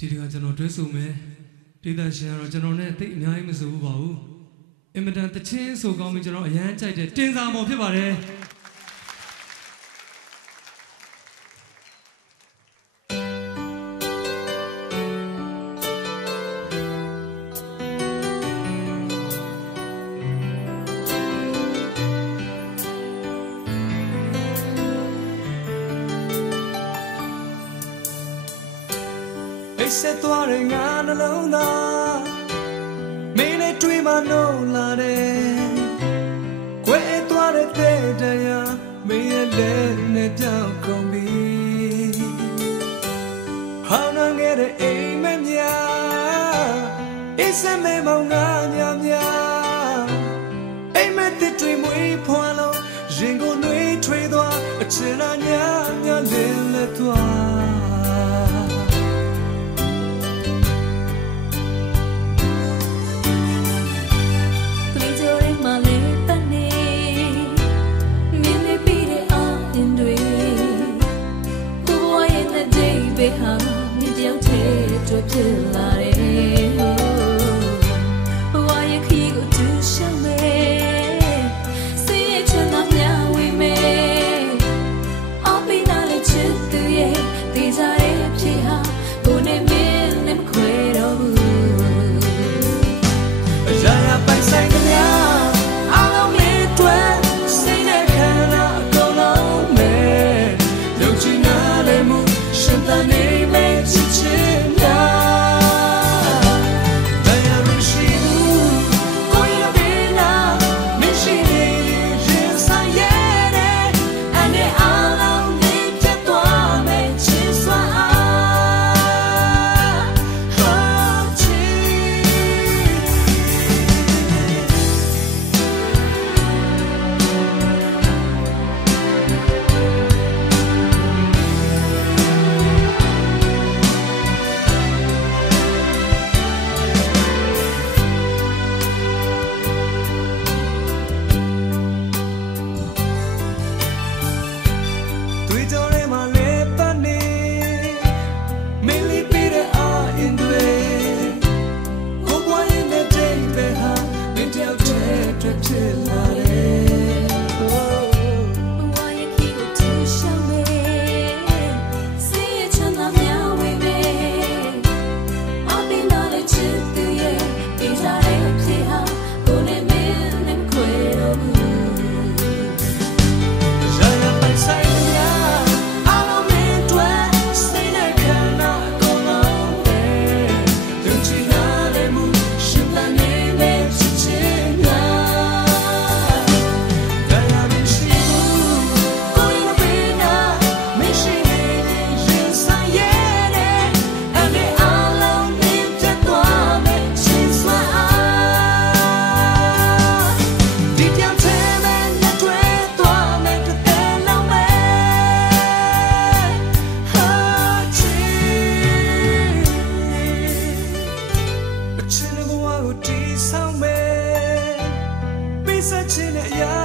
ဒီကကျွန်တော်တွဲဆိုမယ်ဒေသရှင်ကတော့ကျွန်တော်နဲ့တိတ်အများကြီးမဆိုဘူးပါဘူးအင်မတန်တချင်းဆိုကောင်းပြီးကျွန်တော်အရန်ကြိုက်တဲ့တင်စာမော်ဖြစ်ပါတယ်ဆက်သွားတဲ့ငါနှလုံးသားမင်းနဲ့တွေ့မှလို့လာတယ်ခွဲသွားတဲ့တရားမင်းရဲ့လက်နဲ့ပြောင်းကုန်ပြီဟောင်းနှံခဲ့တဲ့အိမ်မက်များအစ်စမဲမောင်ငါညာများအိမ်မက်တစ်တွေမွေးဖွာလို့ရင်ကိုနှွေးထွေးသွားအချင်နာညာညာလင်းလက်သွားဖြစ်လာတယ်ဘဝရဲ့ခရီးကိုသူရှောင်မယ်စိတ်ရဲ့ချမ်းသာများဝေးမယ်အပိနာလေးချစ်သူရဲ့တေးကြရဲ့ဖြစ်ဟာကိုနဲ့မင်းနဲ့မခွဲတော့ဘူးအရာရာပိုင်ဆိုင်ကြများအားလုံးမင်းတွေ့စိတ်နဲ့ခံတာအကုန်လုံးမယ်လုံချင်နာလည်းမူရှင်တန်နေမယ်ချစ်ချင်ချစ်တဲ့ဘဝကိုတည်ဆောက်မယ်ပေးဆက်ခြင်းနဲ့အရာ